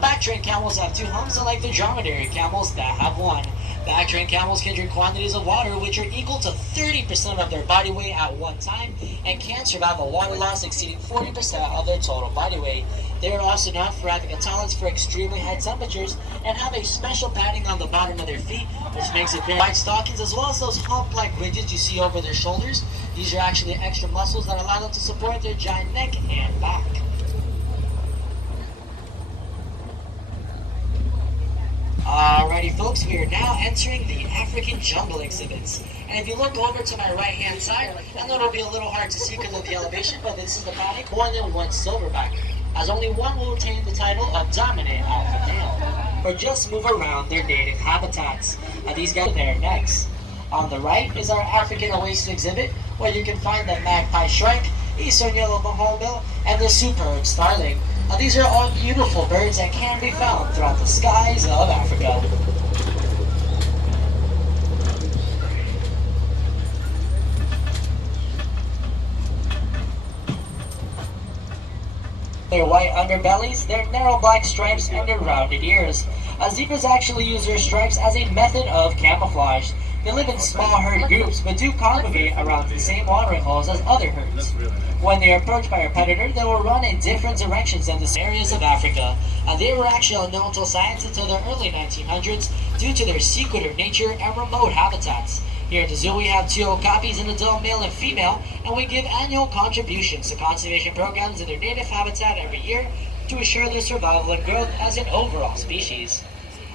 Back-trained camels have two humps, unlike the dromedary camels that have one. Back-trained camels can drink quantities of water which are equal to 30% of their body weight at one time and can survive a water loss exceeding 40% of their total body weight. They are also known for having a tolerance for extremely high temperatures and have a special padding on the bottom of their feet, which makes it very wide stockings, as well as those hump-like ridges you see over their shoulders. These are actually extra muscles that allow them to support their giant neck and back. Alrighty folks, we are now entering the African jungle exhibits. And if you look over to my right hand side, I know it'll be a little hard to see because of the elevation, but this is the paddock, more than one silverback, as only one will retain the title of dominant alpha male, or just move around their native habitats. These guys are there next. On the right is our African Oasis exhibit, where you can find the magpie shrike, eastern yellow hornbill, and the superb starling. These are all beautiful birds that can be found throughout the skies of Africa. Their white underbellies, their narrow black stripes, and their rounded ears. Zebras actually use their stripes as a method of camouflage. They live in small herd groups, but do congregate around the same watering holes as other herds. When they are approached by a predator, they will run in different directions in the areas of Africa. They were actually unknown to science until the early 1900s due to their secretive nature and remote habitats. Here at the zoo, we have two okapis, an adult male and female, and we give annual contributions to conservation programs in their native habitat every year to assure their survival and growth as an overall species.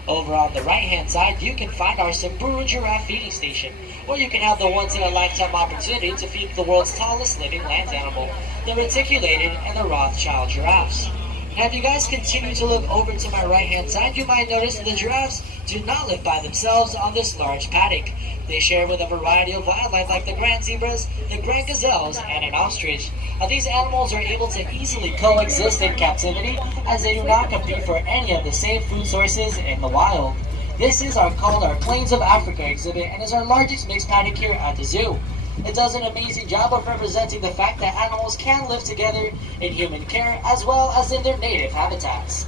Over on the right-hand side, you can find our Samburu giraffe feeding station, where you can have the once-in-a-lifetime opportunity to feed the world's tallest living land animal, the reticulated and the Rothschild giraffes. Now, if you guys continue to look over to my right-hand side, you might notice that the giraffes do not live by themselves on this large paddock. They share with a variety of wildlife like the grand zebras, the grand gazelles, and an ostrich. These animals are able to easily coexist in captivity as they do not compete for any of the same food sources in the wild. This is called our Plains of Africa exhibit and is our largest mixed paddock here at the zoo. It does an amazing job of representing the fact that animals can live together in human care as well as in their native habitats.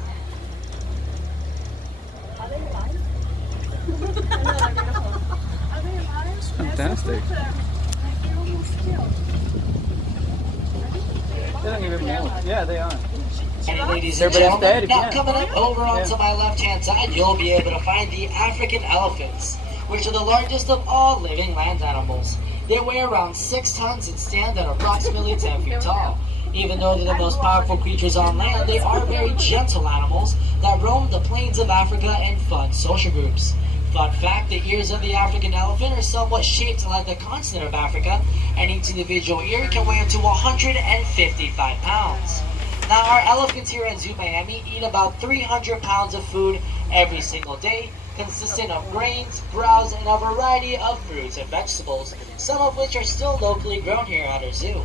Fantastic. They don't even move. Yeah, they are. Hey, ladies and gentlemen, now coming up over onto my left-hand side, you'll be able to find the African elephants, which are the largest of all living land animals. They weigh around 6 tons and stand at approximately 10 feet tall. Even though they're the most powerful creatures on land, they are very gentle animals that roam the plains of Africa in fun social groups. Fun fact, the ears of the African elephant are somewhat shaped like the continent of Africa, and each individual ear can weigh up to 155 pounds. Now, our elephants here at Zoo Miami eat about 300 pounds of food every single day, consisting of grains, browse, and a variety of fruits and vegetables, some of which are still locally grown here at our zoo.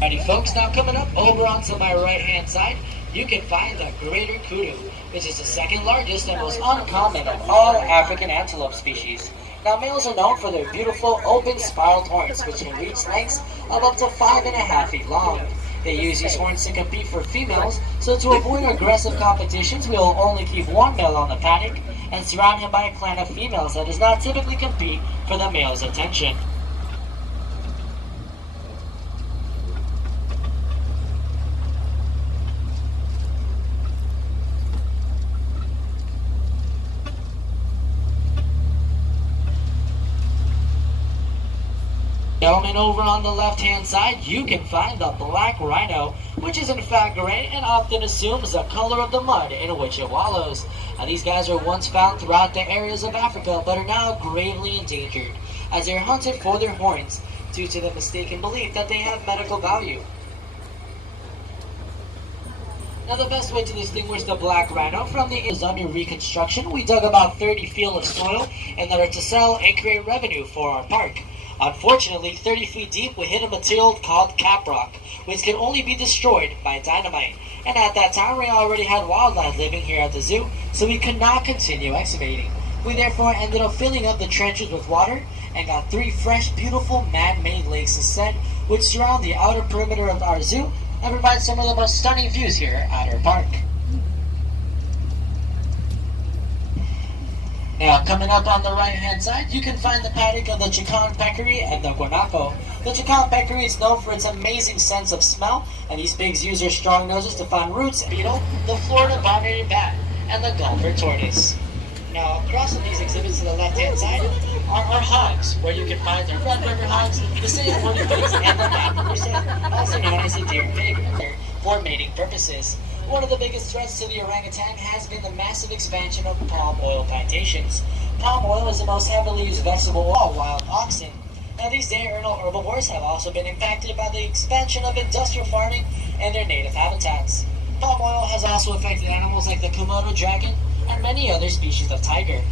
Alrighty folks, now coming up over onto my right hand side, you can find the greater kudu, which is the second largest and most uncommon of all African antelope species. Now, males are known for their beautiful open spiraled horns, which can reach lengths of up to 5.5 feet long. They use these horns to compete for females, so to avoid aggressive competitions, we will only keep one male on the paddock and surround him by a clan of females that does not typically compete for the male's attention. Gentlemen, over on the left-hand side, you can find the black rhino, which is in fact gray and often assumes the color of the mud in which it wallows. These guys were once found throughout the areas of Africa, but are now gravely endangered, as they are hunted for their horns due to the mistaken belief that they have medical value. Now, the best way to distinguish the black rhino from the is under reconstruction. We dug about 30 feet of soil in order to sell and create revenue for our park. Unfortunately, 30 feet deep we hit a material called caprock, which can only be destroyed by dynamite. And at that time we already had wildlife living here at the zoo, so we could not continue excavating. We therefore ended up filling up the trenches with water and got 3 fresh, beautiful man-made lakes instead, which surround the outer perimeter of our zoo and provide some of the most stunning views here at our park. Now, coming up on the right-hand side, you can find the paddock of the Chican peccary and the guanaco. The Chican peccary is known for its amazing sense of smell, and these pigs use their strong noses to find roots, beetle, the Florida barred bat, and the golfer tortoise. Now, across from these exhibits to the left-hand side are our hogs, where you can find the red river hogs, the same horny pigs, and the mountain person, also known as the deer pig, for mating purposes. One of the biggest threats to the orangutan has been the massive expansion of palm oil plantations. Palm oil is the most heavily used vegetable oil of wild oxen. Now, these diurnal herbivores have also been impacted by the expansion of industrial farming and their native habitats. Palm oil has also affected animals like the Komodo dragon and many other species of tiger.